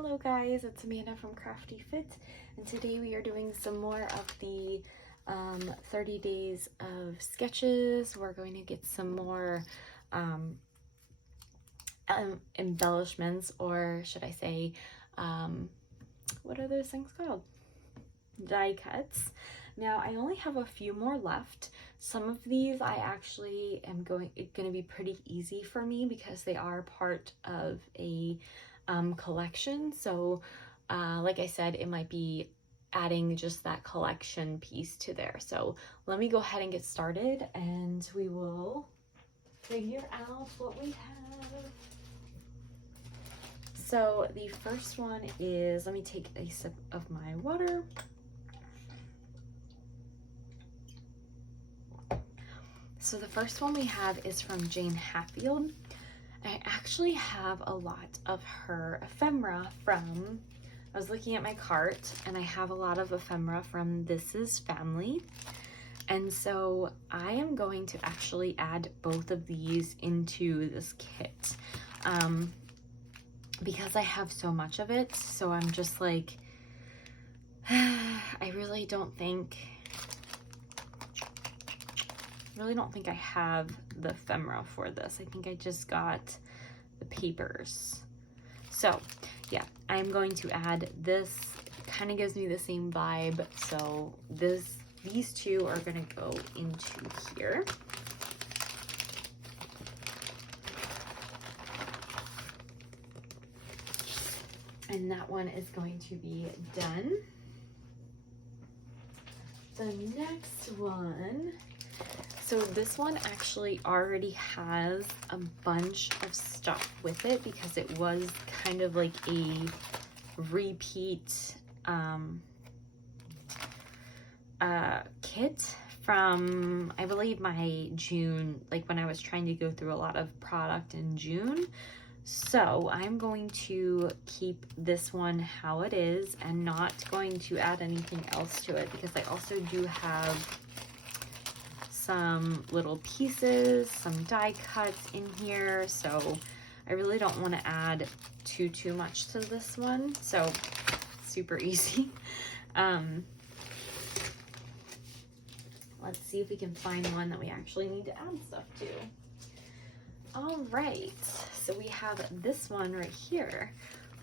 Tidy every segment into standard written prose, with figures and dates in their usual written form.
Hello guys, it's Amanda from Crafty Fit, and today we are doing some more of the 30 days of sketches. We're going to get some more embellishments, or should I say, what are those things called? Die cuts. Now I only have a few more left. Some of these I actually am going to be pretty easy for me because they are part of a collection. So like I said, it might be adding just that collection piece to there. So let me go ahead and get started and we will figure out what we have. So the first one is, let me take a sip of my water. So the first one we have is from Jane Hatfield. I actually have a lot of her ephemera from, I was looking at my cart and I have a lot of ephemera from This Is Family. And so I am going to actually add both of these into this kit because I have so much of it. So I'm just like, I really don't think I have the ephemera for this. I think I just got the papers. So yeah, I'm going to add this. It kind of gives me the same vibe. So these two are gonna go into here. And that one is going to be done. The next one, so this one actually already has a bunch of stuff with it because it was kind of like a repeat kit from, I believe, my June, like when I was trying to go through a lot of product in June. So I'm going to keep this one how it is and not going to add anything else to it because I also do have some little pieces, some die cuts in here, so I really don't want to add too much to this one. So super easy. Let's see if we can find one that we actually need to add stuff to. All right, so we have this one right here,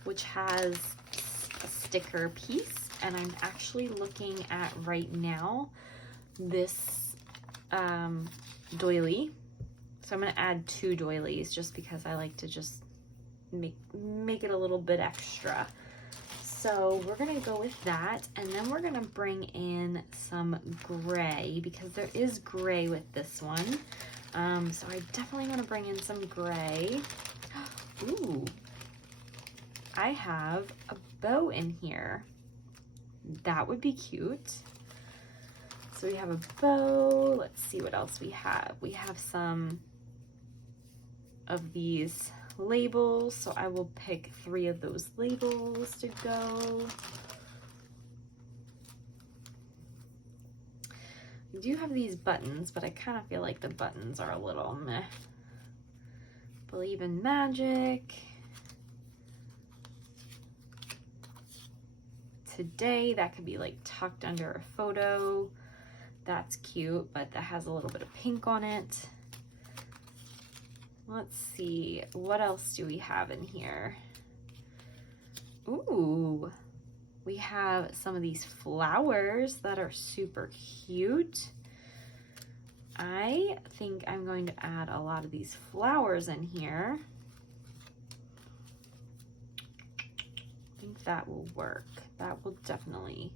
which has a sticker piece, and I'm actually looking at right now this doily. So I'm going to add 2 doilies just because I like to just make it a little bit extra. So we're going to go with that, and then we're going to bring in some gray because there is gray with this one. So I definitely want to bring in some gray. Ooh, I have a bow in here. That would be cute. So we have a bow. Let's see what else we have. We have some of these labels. So I will pick 3 of those labels to go. I do have these buttons, but I kind of feel like the buttons are a little meh. Believe in magic. Today, that could be like tucked under a photo. That's cute, but that has a little bit of pink on it. Let's see, what else do we have in here? Ooh, we have some of these flowers that are super cute. I think I'm going to add a lot of these flowers in here. I think that will work. That will definitely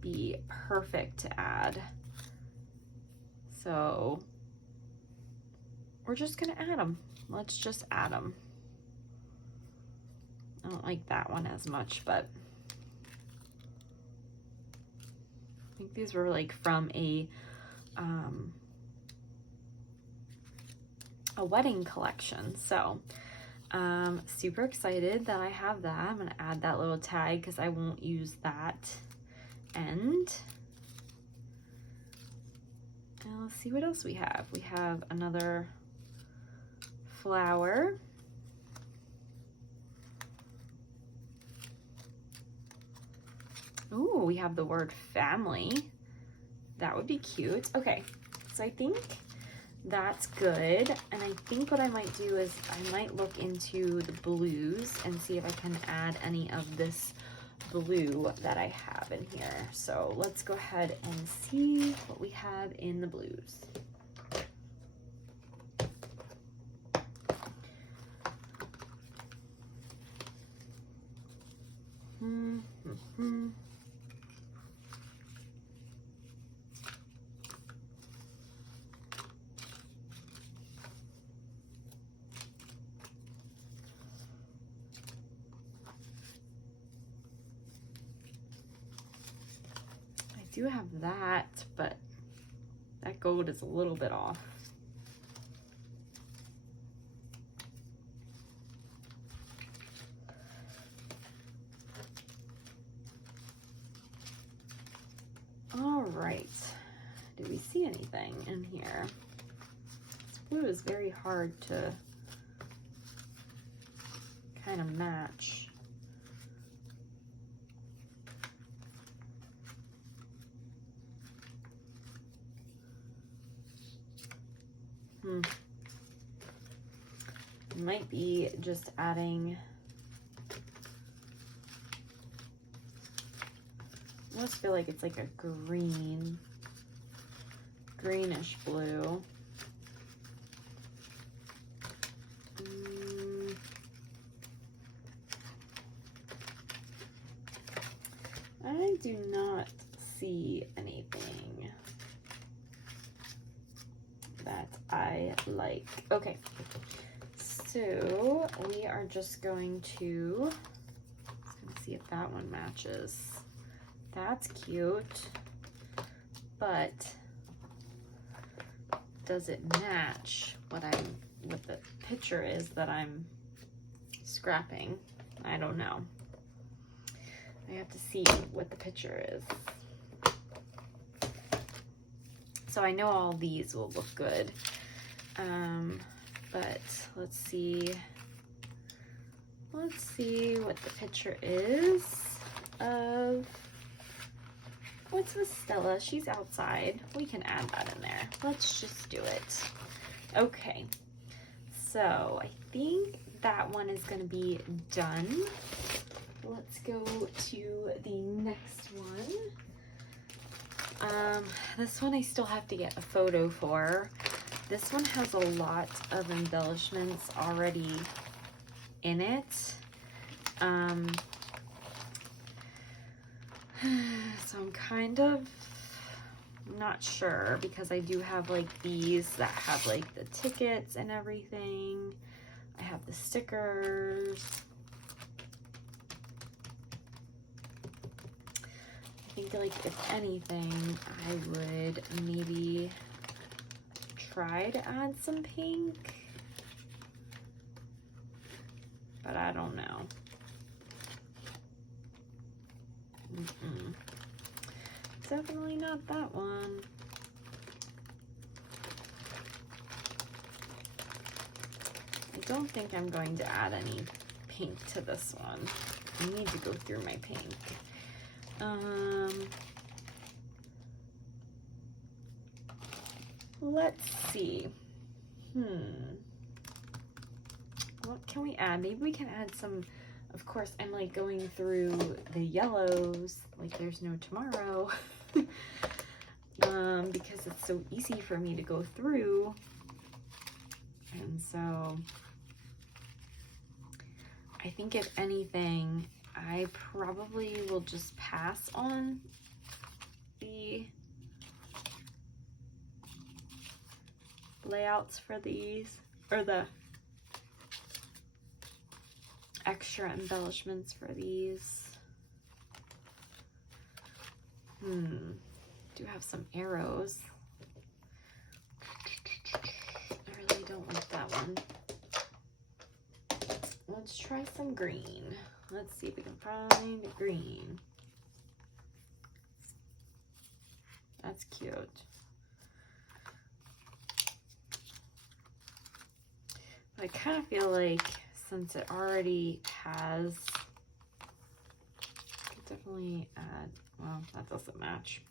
be perfect to add. So we're just gonna add them. Let's just add them. I don't like that one as much, but I think these were like from a wedding collection. So super excited that I have that. I'm gonna add that little tag because I won't use that end. And let's see what else we have. We have another flower. Ooh, we have the word family. That would be cute. Okay, so I think that's good. And I think what I might do is I might look into the blues and see if I can add any of this blue that I have in here. So let's go ahead and see what we have in the blues. I do have that, but that gold is a little bit off. All right, do we see anything in here? This blue is very hard to kind of match. It might be just adding, I almost feel like it's like a greenish blue. I do not see anything that I like. Okay, so we are just going to, see if that one matches. That's cute, but does it match what the picture is that I'm scrapping? I don't know. I have to see what the picture is. So I know all these will look good, but let's see what the picture is of, what's with Stella? She's outside. We can add that in there. Let's just do it. Okay, so I think that one is gonna be done. Let's go to the next one. This one I still have to get a photo for. This one has a lot of embellishments already in it. So I'm kind of not sure because I do have like these that have like the tickets and everything. I have the stickers. I think like if anything, I would maybe try to add some pink, but I don't know. Definitely not that one. I don't think I'm going to add any pink to this one. I need to go through my pink. Let's see. What can we add? Maybe we can add some, of course, I'm like going through the yellows, like there's no tomorrow, because it's so easy for me to go through. And so I think if anything, I probably will just pass on the layouts for these, or the extra embellishments for these. Do have some arrows. I really don't like that one. Let's try some green. Let's see if we can find green. That's cute. I kind of feel like since it already has, definitely add, well, that doesn't match.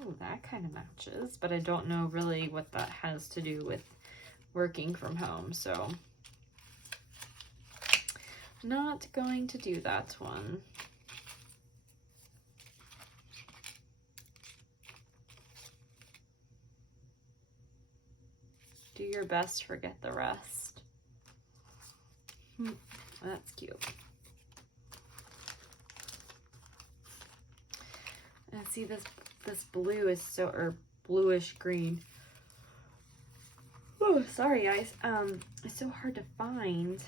Oh, that kind of matches, but I don't know really what that has to do with working from home, so not going to do that one. Do your best, forget the rest. That's cute. And see, this blue is so, or bluish green. Oh, sorry guys. It's so hard to find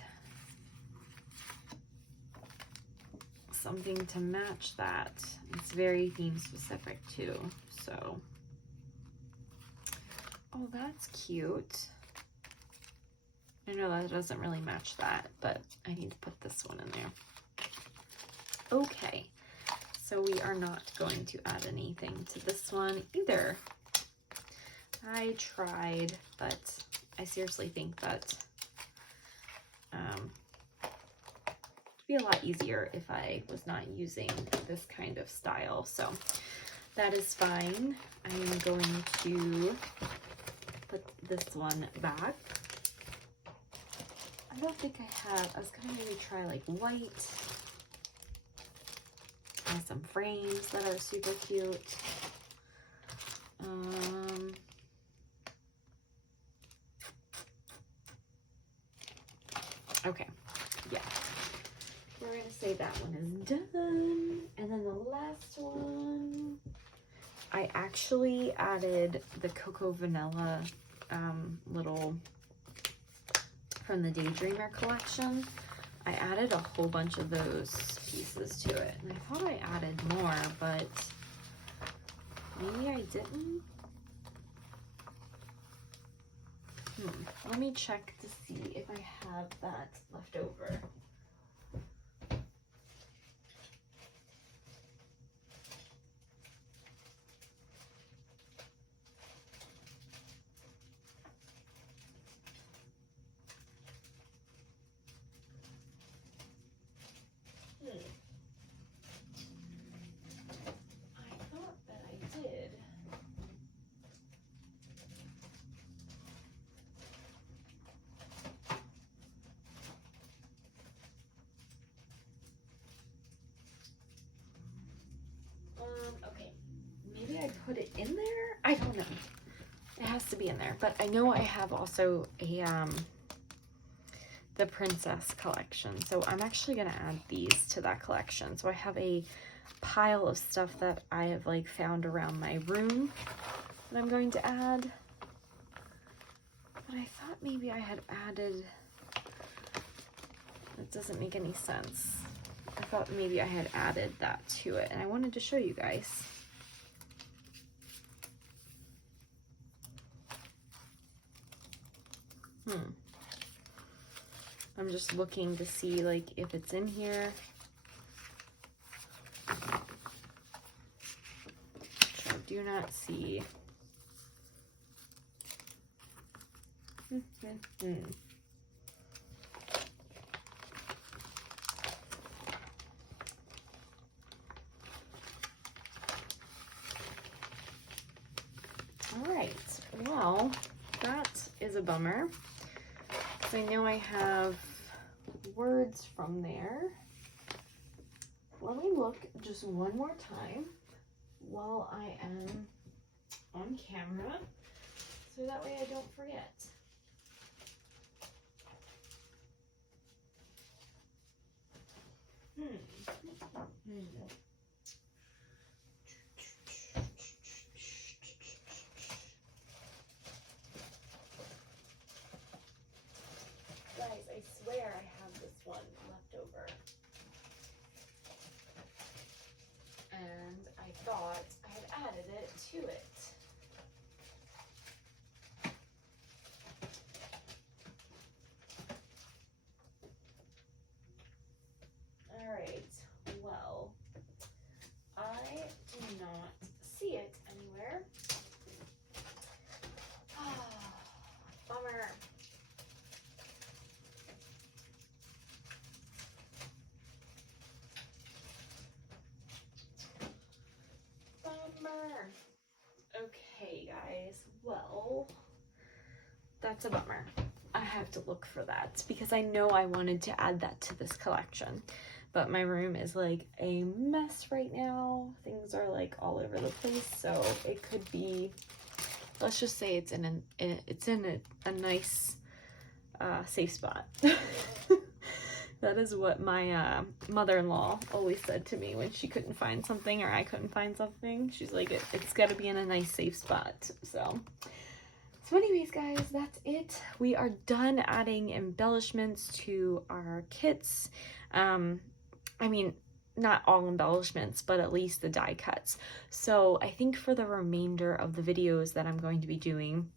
something to match that. It's very theme specific too, so. Oh, that's cute. I know that doesn't really match that, but I need to put this one in there. Okay, so we are not going to add anything to this one either. I tried, but I seriously think that it'd be a lot easier if I was not using this kind of style. So that is fine. I'm going to put this one back. I don't think I have. I was gonna maybe try like white. And some frames that are super cute. Okay, yeah. We're gonna say that one is done. And then the last one, I actually added the Cocoa Vanilla little from the Daydreamer collection. I added a whole bunch of those pieces to it, and I thought I added more, but maybe I didn't. Let me check to see if I have that left over. Okay, maybe I put it in there? I don't know. It has to be in there, but I know I have also a, the Princess collection. So I'm actually gonna add these to that collection. So I have a pile of stuff that I have like found around my room that I'm going to add. But I thought maybe I had added, that doesn't make any sense. I thought maybe I had added that to it, and I wanted to show you guys. I'm just looking to see like if it's in here. Which I do not see. All right, well, that is a bummer. So I know I have words from there. Let me look just one more time while I am on camera, so that way I don't forget. Guys, I swear I have this one left over. And I thought I had added it to it. All right, well, I do not see it anywhere. Bummer. that's a bummer. I have to look for that because I know I wanted to add that to this collection. But my room is like a mess right now. Things are like all over the place, so it could be, let's just say it's in a nice safe spot. That is what my mother-in-law always said to me when she couldn't find something or I couldn't find something. She's like, it's got to be in a nice safe spot. So anyways, guys, that's it. We are done adding embellishments to our kits. I mean, not all embellishments, but at least the die cuts. So I think for the remainder of the videos that I'm going to be doing,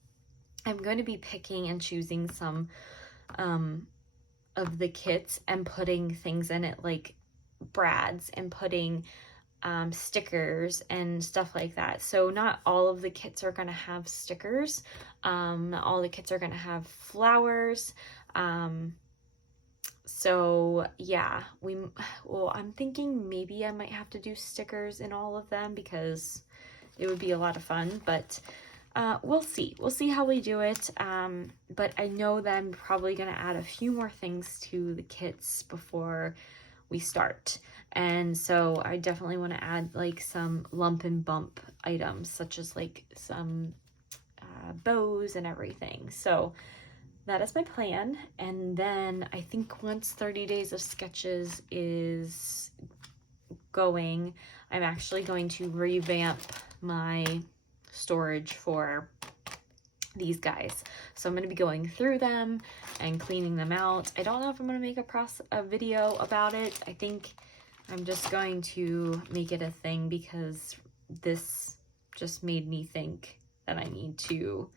I'm going to be picking and choosing some of the kits and putting things in it like brads and putting stickers and stuff like that. So not all of the kits are going to have stickers. Not all the kits are going to have flowers. So yeah, I'm thinking maybe I might have to do stickers in all of them because it would be a lot of fun, but we'll see. We'll see how we do it. But I know that I'm probably going to add a few more things to the kits before we start. And so I definitely want to add like some lump and bump items, such as like some bows and everything. So that is my plan. And then I think once 30 days of sketches is going, I'm actually going to revamp my storage for these guys. So I'm going to be going through them and cleaning them out. I don't know if I'm going to make a video about it. I think I'm just going to make it a thing because this just made me think that I need to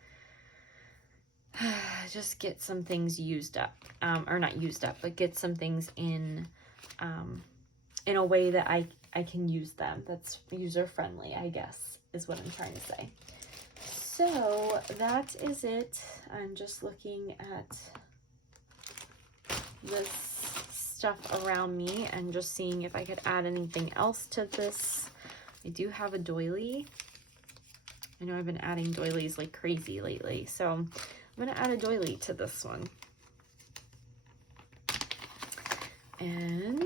just get some things used up, or not used up, but get some things in a way that I can use them. That's user friendly, I guess, is what I'm trying to say. So that is it. I'm just looking at this stuff around me and just seeing if I could add anything else to this. I do have a doily. I know I've been adding doilies like crazy lately, so I'm gonna add a doily to this one. And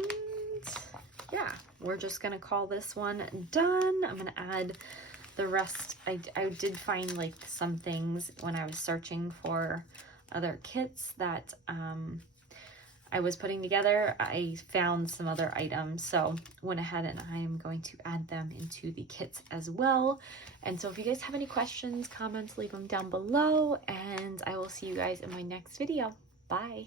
yeah, we're just gonna call this one done. I'm gonna add the rest. I did find like some things when I was searching for other kits that I was putting together. I found some other items, so went ahead and I am going to add them into the kits as well. And so if you guys have any questions, comments, leave them down below, and I will see you guys in my next video. Bye.